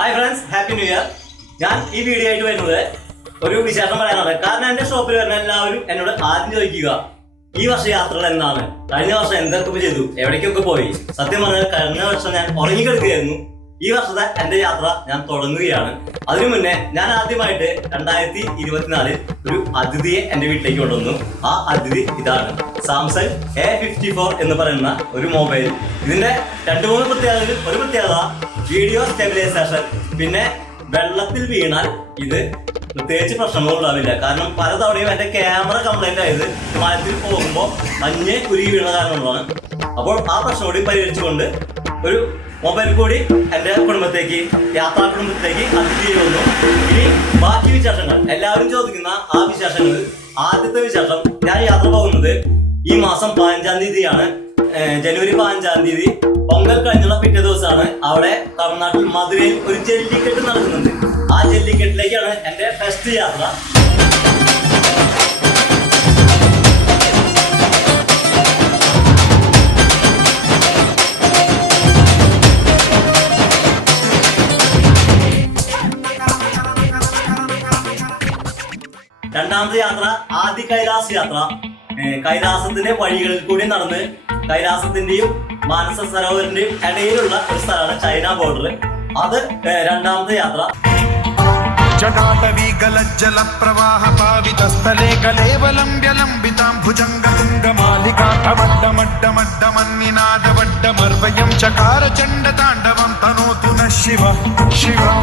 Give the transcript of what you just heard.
Hi friends, happy new year. ഞാൻ ഈ video ആയിട്ട് വരുന്നത് ഒരു വിശേഷം പറയാനാണ്. കാരണം എന്റെ ഷോപ്പിൽ വരുന്ന എല്ലാവരും എന്നോട് ആദ്യം ചോദിക്കുക, ഈ വർഷ യാത്രകൾ എന്താണ്, കഴിഞ്ഞ വർഷം എന്തൊക്കെ ചെയ്തു, എവിടേക്കൊക്കെ പോയി. സത്യം പറഞ്ഞാൽ കഴിഞ്ഞ വർഷം ഞാൻ ഉറങ്ങിക്കിടക്കുകയായിരുന്നു. ഈ വർഷത്തെ എന്റെ യാത്ര ഞാൻ തുടങ്ങുകയാണ്. അതിനു മുന്നേ ഞാൻ ആദ്യമായിട്ട് 2024 ഒരു അതിഥിയെ എന്റെ വീട്ടിലേക്ക് കൊണ്ടുവന്നു. ആ അതിഥി ഇതാണ്, സാംസങ് A54 എന്ന് പറയുന്ന ഒരു മൊബൈൽ. ഇതിന്റെ 2-3 പ്രത്യേകതകൾ. ഒരു പ്രത്യേകത വീഡിയോ സ്റ്റെബിലൈസേഷൻ. പിന്നെ വെള്ളത്തിൽ വീണാൽ ഇത് പ്രത്യേകിച്ച് പ്രശ്നങ്ങളും ഉണ്ടാവില്ല. കാരണം പലതവണയും എന്റെ ക്യാമറ കംപ്ലൈന്റ് ആയത് മരത്തിൽ പോകുമ്പോൾ മഞ്ഞ് കുരുകി വീണ കാരണമാണ്. അപ്പോൾ ആ പ്രശ്നം കൂടി പരിഹരിച്ചുകൊണ്ട് ഒരു മൊബൈൽ കൂടി എന്റെ കുടുംബത്തേക്ക്, യാത്രാ കുടുംബത്തിലേക്ക് അതിഥി വന്നു. ഇനി ബാക്കി വിശേഷങ്ങൾ, എല്ലാവരും ചോദിക്കുന്ന ആ വിശേഷങ്ങൾ. ആദ്യത്തെ വിശേഷം, ഞാൻ യാത്ര പോകുന്നത് ഈ മാസം 15-ാം തീയതിയാണ്. ജനുവരി 15-ാം തീയതി പൊങ്കൽ കഴിഞ്ഞുള്ള പിറ്റേ ദിവസമാണ്. അവിടെ തമിഴ്നാട്ടിൽ മധുരയിൽ ഒരു ജല്ലിക്കെട്ട് നടക്കുന്നുണ്ട്. ആ ജല്ലിക്കെട്ടിലേക്കാണ് എന്റെ ഫസ്റ്റ് യാത്ര. രണ്ടാമത്തെ യാത്ര ആദി കൈലാസ് യാത്ര. കൈലാസത്തിന്റെ വഴികളിൽ കൂടി നടന്ന് കൈലാസത്തിന്റെയും മാനസ സരോവറിന്റെയും ഇടയിലുള്ള ഒരു സ്ഥലമാണ് ചൈന ബോർഡർ. അത് രണ്ടാമത്തെ യാത്ര. ജടാടവീഗലജ്ജല പ്രവാഹ പാവിതസ്ഥലേ കലേവലംബ്യലംബിതാം ഭുജംഗതുംഗമാലികാട്ടവഡ്ഡമഡ്ഡമഡ്ഡമന്നിനാദവഡ്ഡമർവയം ചകാര ചണ്ഡതാണ്ഡവം തനോതു നഃ ശിവ ശിവം.